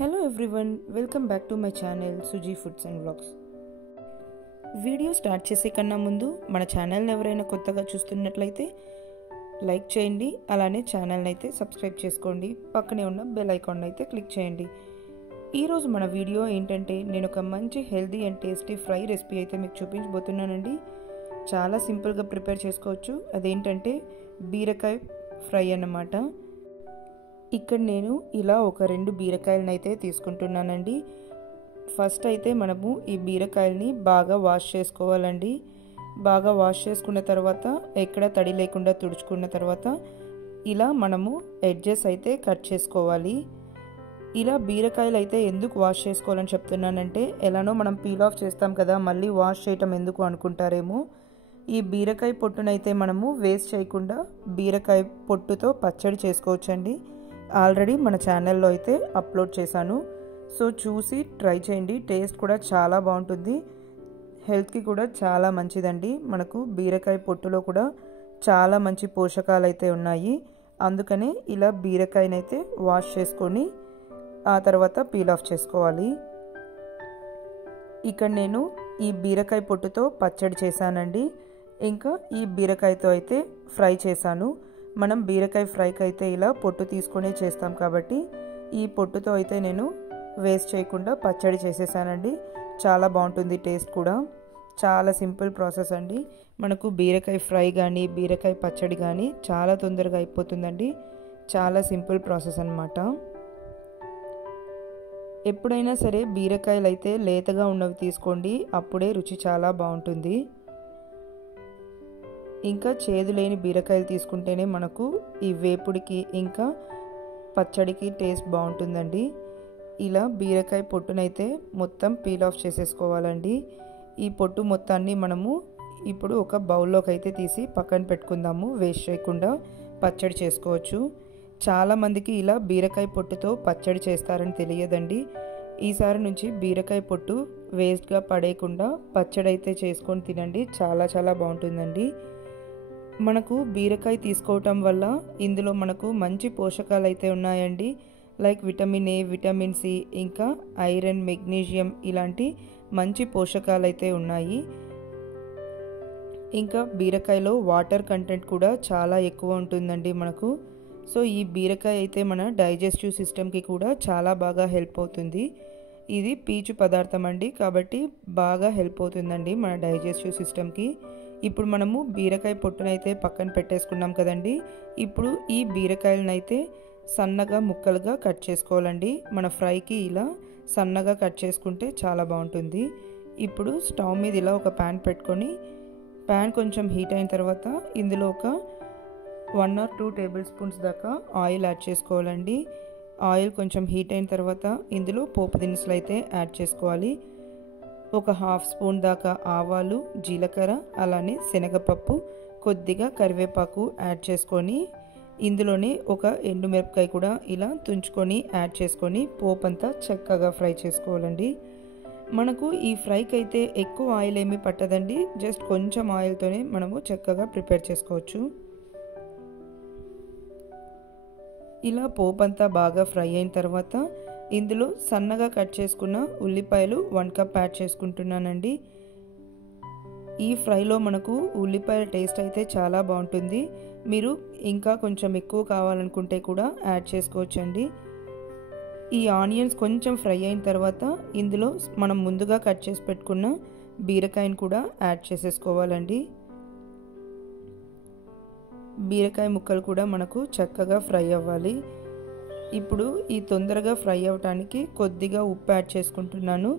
Hello everyone, welcome back to my channel Suji Foods and Vlogs. Video start చేసే కన్నా ముందు మన ఛానల్ని ఎవరైనా కొత్తగా చూస్తున్నట్లయితే లైక్ చేయండి, అలానే ఛానల్ని అయితే సబ్స్క్రైబ్ చేసుకోండి, పక్కనే ఉన్న బెల్ ఐకాన్ అయితే క్లిక్ చేయండి. ఈరోజు మన వీడియో ఏంటంటే నేను ఒక మంచి healthy and tasty fry recipe అయితే మీకు చూపించబోతున్నానండి. చాలా సింపుల్గా ప్రిపేర్ చేసుకోవచ్చు. అదేంటంటే బీరకాయ ఫ్రై అన్నమాట. ఇక్కడ నేను ఇలా ఒక 2 బీరకాయలను అయితే తీసుకుంటున్నానండి. ఫస్ట్ అయితే మనము ఈ బీరకాయల్ని బాగా వాష్ చేసుకోవాలండి. బాగా వాష్ చేసుకున్న తర్వాత ఎక్కడ తడి లేకుండా తుడుచుకున్న తర్వాత ఇలా మనము ఎడ్జెస్ అయితే కట్ చేసుకోవాలి. ఇలా బీరకాయలు అయితే ఎందుకు వాష్ చేసుకోవాలని చెప్తున్నానంటే, ఎలానో మనం పీల్ ఆఫ్ చేస్తాం కదా, మళ్ళీ వాష్ చేయటం ఎందుకు అనుకుంటారేమో. ఈ బీరకాయ పొట్టునైతే మనము వేస్ట్ చేయకుండా బీరకాయ పొట్టుతో పచ్చడి చేసుకోవచ్చండి. ఆల్రెడీ మన ఛానల్లో అయితే అప్లోడ్ చేశాను, సో చూసి ట్రై చేయండి. టేస్ట్ కూడా చాలా బాగుంటుంది, హెల్త్కి కూడా చాలా మంచిదండి. మనకు బీరకాయ పొట్టులో కూడా చాలా మంచి పోషకాలు అయితే ఉన్నాయి. అందుకనే ఇలా బీరకాయనైతే వాష్ చేసుకొని ఆ తర్వాత పీల్ ఆఫ్ చేసుకోవాలి. ఇక్కడ నేను ఈ బీరకాయ పొట్టుతో పచ్చడి చేశానండి. ఇంకా ఈ బీరకాయతో అయితే ఫ్రై చేశాను. మనం బీరకాయ ఫ్రైకి అయితే ఇలా పొట్టు తీసుకునే చేస్తాం కాబట్టి ఈ పొట్టుతో అయితే నేను వేస్ట్ చేయకుండా పచ్చడి చేసేసానండి. చాలా బాగుంటుంది, టేస్ట్ కూడా చాలా సింపుల్ ప్రాసెస్ అండి. మనకు బీరకాయ ఫ్రై కానీ బీరకాయ పచ్చడి కానీ చాలా తొందరగా అయిపోతుందండి. చాలా సింపుల్ ప్రాసెస్ అన్నమాట. ఎప్పుడైనా సరే బీరకాయలు అయితే లేతగా ఉన్నవి తీసుకోండి, అప్పుడే రుచి చాలా బాగుంటుంది. ఇంకా చేదు లేని బీరకాయలు తీసుకుంటేనే మనకు ఈ వేపుడికి ఇంకా పచ్చడికి టేస్ట్ బాగుంటుందండి. ఇలా బీరకాయ పొట్టునైతే మొత్తం పీల్ ఆఫ్ చేసేసుకోవాలండి. ఈ పొట్టు మొత్తాన్ని మనము ఇప్పుడు ఒక బౌల్లోకి అయితే తీసి పక్కన పెట్టుకుందాము. వేస్ట్ చేయకుండా పచ్చడి చేసుకోవచ్చు. చాలామందికి ఇలా బీరకాయ పొట్టుతో పచ్చడి చేస్తారని తెలియదండి. ఈసారి నుంచి బీరకాయ పొట్టు వేస్ట్గా పడేయకుండా పచ్చడి అయితే చేసుకొని తినండి. చాలా చాలా బాగుంటుందండి. మనకు బీరకాయ తీసుకోవటం వల్ల ఇందులో మనకు మంచి పోషకాలు అయితే ఉన్నాయండి. Like vitamin A, vitamin C, ఇంకా ఐరన్, మెగ్నీషియం ఇలాంటి మంచి పోషకాలు అయితే ఉన్నాయి. ఇంకా బీరకాయలో వాటర్ కంటెంట్ కూడా చాలా ఎక్కువ ఉంటుందండి మనకు. సో ఈ బీరకాయ అయితే మన డైజెస్టివ్ సిస్టమ్కి కూడా చాలా బాగా హెల్ప్ అవుతుంది. ఇది పీచు పదార్థం అండి, కాబట్టి బాగా హెల్ప్ అవుతుందండి మన డైజెస్టివ్ సిస్టమ్కి. ఇప్పుడు మనము బీరకాయ పొట్టునైతే పక్కన పెట్టేసుకున్నాం కదండి. ఇప్పుడు ఈ బీరకాయలనైతే సన్నగా ముక్కలుగా కట్ చేసుకోవాలండి. మన ఫ్రైకి ఇలా సన్నగా కట్ చేసుకుంటే చాలా బాగుంటుంది. ఇప్పుడు స్టవ్ మీద ఇలా ఒక ప్యాన్ పెట్టుకొని, ప్యాన్ కొంచెం హీట్ అయిన తర్వాత ఇందులో ఒక 1 or 2 టేబుల్ స్పూన్స్ దాకా ఆయిల్ యాడ్ చేసుకోవాలండి. ఆయిల్ కొంచెం హీట్ అయిన తర్వాత ఇందులో పోపు దినుసులు అయితే యాడ్ చేసుకోవాలి. ఒక 1/2 స్పూన్ దాకా ఆవాలు, జీలకర్ర, అలానే శనగపప్పు, కొద్దిగా కరివేపాకు యాడ్ చేసుకొని ఇందులోనే ఒక ఎండుమిరపకాయ కూడా ఇలా తుంచుకొని యాడ్ చేసుకొని పోపు అంతా చక్కగా ఫ్రై చేసుకోవాలండి. మనకు ఈ ఫ్రైకి అయితే ఎక్కువ ఆయిల్ ఏమీ పట్టదండి, జస్ట్ కొంచెం ఆయిల్తోనే మనము చక్కగా ప్రిపేర్ చేసుకోవచ్చు. ఇలా పోపు అంతా బాగా ఫ్రై అయిన తర్వాత ఇందులో సన్నగా కట్ చేసుకున్న ఉల్లిపాయలు 1 కప్ యాడ్ చేసుకుంటున్నానండి. ఈ ఫ్రైలో మనకు ఉల్లిపాయల టేస్ట్ అయితే చాలా బాగుంటుంది. మీరు ఇంకా కొంచెం ఎక్కువ కావాలనుకుంటే కూడా యాడ్ చేసుకోవచ్చండి. ఈ ఆనియన్స్ కొంచెం ఫ్రై అయిన తర్వాత ఇందులో మనం ముందుగా కట్ చేసి పెట్టుకున్న బీరకాయను కూడా యాడ్ చేసేసుకోవాలండి. బీరకాయ ముక్కలు కూడా మనకు చక్కగా ఫ్రై అవ్వాలి. ఇప్పుడు ఈ తొందరగా ఫ్రై అవ్వటానికి కొద్దిగా ఉప్పు యాడ్ చేసుకుంటున్నాను.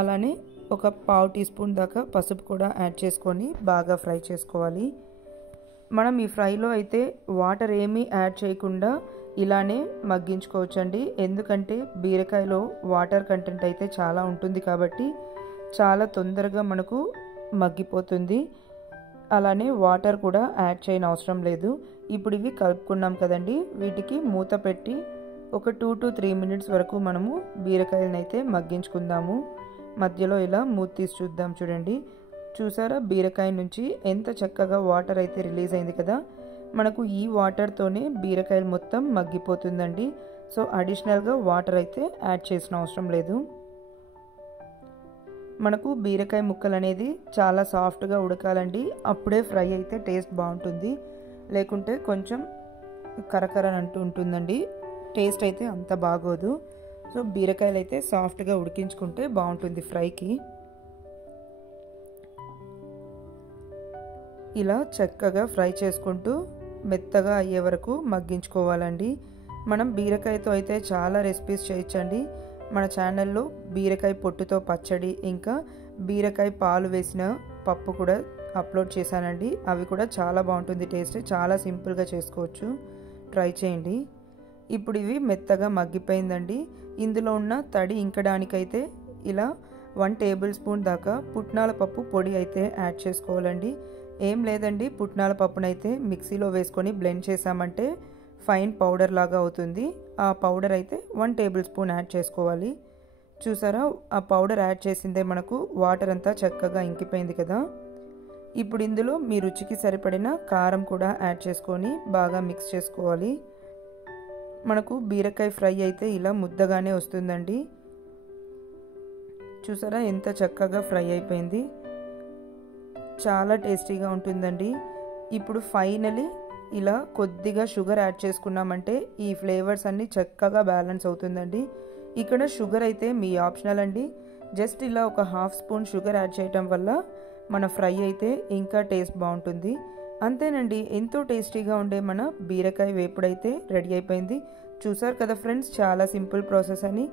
అలానే ఒక 1/2 టీ స్పూన్ దాకా పసుపు కూడా యాడ్ చేసుకొని బాగా ఫ్రై చేసుకోవాలి. మనం ఈ ఫ్రైలో అయితే వాటర్ ఏమీ యాడ్ చేయకుండా ఇలానే మగ్గించుకోవచ్చండి. ఎందుకంటే బీరకాయలో వాటర్ కంటెంట్ అయితే చాలా ఉంటుంది కాబట్టి చాలా తొందరగా మనకు మగ్గిపోతుంది. అలానే వాటర్ కూడా యాడ్ చేయని అవసరం లేదు. ఇప్పుడు ఇవి కలుపుకున్నాం కదండి, వీటికి మూత పెట్టి ఒక 2 to 3 మినిట్స్ వరకు మనము బీరకాయలను అయితే మగ్గించుకుందాము. మధ్యలో ఇలా మూత తీసి చూద్దాం. చూడండి, చూసారా బీరకాయ నుంచి ఎంత చక్కగా వాటర్ అయితే రిలీజ్ అయింది కదా. మనకు ఈ వాటర్తోనే బీరకాయలు మొత్తం మగ్గిపోతుందండి. సో అడిషనల్గా వాటర్ అయితే యాడ్ చేసిన అవసరం లేదు. మనకు బీరకాయ ముక్కలు అనేది చాలా సాఫ్ట్గా ఉడకాలండి, అప్పుడే ఫ్రై అయితే టేస్ట్ బాగుంటుంది. లేకుంటే కొంచెం కరకర అంటూ ఉంటుందండి, టేస్ట్ అయితే అంత బాగోదు. సో బీరకాయలు అయితే సాఫ్ట్గా ఉడికించుకుంటే బాగుంటుంది ఫ్రైకి. ఇలా చక్కగా ఫ్రై చేసుకుంటూ మెత్తగా అయ్యే వరకు మగ్గించుకోవాలండి. మనం బీరకాయతో అయితే చాలా రెసిపీస్ చేయొచ్చండి. మన ఛానల్లో బీరకాయ పొట్టుతో పచ్చడి, ఇంకా బీరకాయ పాలు వేసిన పప్పు కూడా అప్లోడ్ చేశానండి. అవి కూడా చాలా బాగుంటుంది టేస్ట్, చాలా సింపుల్గా చేసుకోవచ్చు, ట్రై చేయండి. ఇప్పుడు ఇవి మెత్తగా మగ్గిపోయిందండి. ఇందులో ఉన్న తడి ఇంకడానికైతే ఇలా 1 టేబుల్ స్పూన్ దాకా పుట్నాల పప్పు పొడి అయితే యాడ్ చేసుకోవాలండి. ఏం లేదండి, పుట్నాల పప్పునైతే మిక్సీలో వేసుకొని బ్లెండ్ చేసామంటే ఫైన్ పౌడర్ లాగా అవుతుంది. ఆ పౌడర్ అయితే 1 టేబుల్ స్పూన్ యాడ్ చేసుకోవాలి. చూసారా, ఆ పౌడర్ యాడ్ చేసిందే మనకు వాటర్ అంతా చక్కగా ఇంకిపోయింది కదా. ఇప్పుడు ఇందులో మీ రుచికి సరిపడిన కారం కూడా యాడ్ చేసుకొని బాగా మిక్స్ చేసుకోవాలి. మనకు బీరకాయ ఫ్రై అయితే ఇలా ముద్దగానే వస్తుందండి. చూసారా ఎంత చక్కగా ఫ్రై అయిపోయింది, చాలా టేస్టీగా ఉంటుందండి. ఇప్పుడు ఫైనలీ ఇలా కొద్దిగా షుగర్ యాడ్ చేసుకున్నామంటే ఈ ఫ్లేవర్స్ అన్నీ చక్కగా బ్యాలెన్స్ అవుతుందండి. ఇక్కడ షుగర్ అయితే మీ ఆప్షనల్ అండి. జస్ట్ ఇలా ఒక హాఫ్ స్పూన్ షుగర్ యాడ్ చేయటం వల్ల మన ఫ్రై అయితే ఇంకా టేస్ట్ బాగుంటుంది. అంతేనండి, ఎంతో టేస్టీగా ఉండే మన బీరకాయ వేపుడైతే రెడీ అయిపోయింది. చూసారు కదా ఫ్రెండ్స్, చాలా సింపుల్ ప్రాసెస్ అని.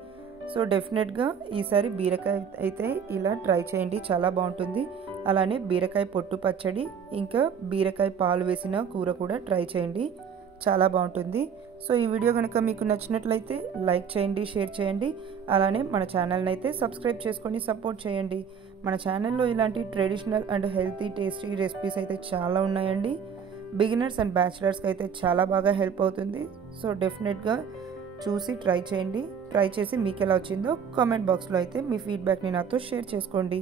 సో డెఫినెట్గా ఈసారి బీరకాయ అయితే ఇలా ట్రై చేయండి, చాలా బాగుంటుంది. అలానే బీరకాయ పొట్టు పచ్చడి, ఇంకా బీరకాయ పాలు వేసిన కూర కూడా ట్రై చేయండి, చాలా బాగుంటుంది. సో ఈ వీడియో కనుక మీకు నచ్చినట్లయితే లైక్ చేయండి, షేర్ చేయండి. అలానే మన ఛానల్ని అయితే సబ్స్క్రైబ్ చేసుకొని సపోర్ట్ చేయండి. మన ఛానల్లో ఇలాంటి traditional and healthy tasty recipes అయితే చాలా ఉన్నాయండి. బిగినర్స్ అండ్ బ్యాచిలర్స్కి అయితే చాలా బాగా హెల్ప్ అవుతుంది. సో డెఫినెట్గా చూసి ట్రై చేయండి. ట్రై చేసి మీకు ఎలా వచ్చిందో కామెంట్ బాక్స్లో అయితే మీ ఫీడ్బ్యాక్ని నాతో షేర్ చేసుకోండి.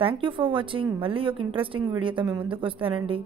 Thank you for watching. మళ్ళీ ఒక ఇంట్రెస్టింగ్ వీడియోతో మీ ముందుకు వస్తానండి.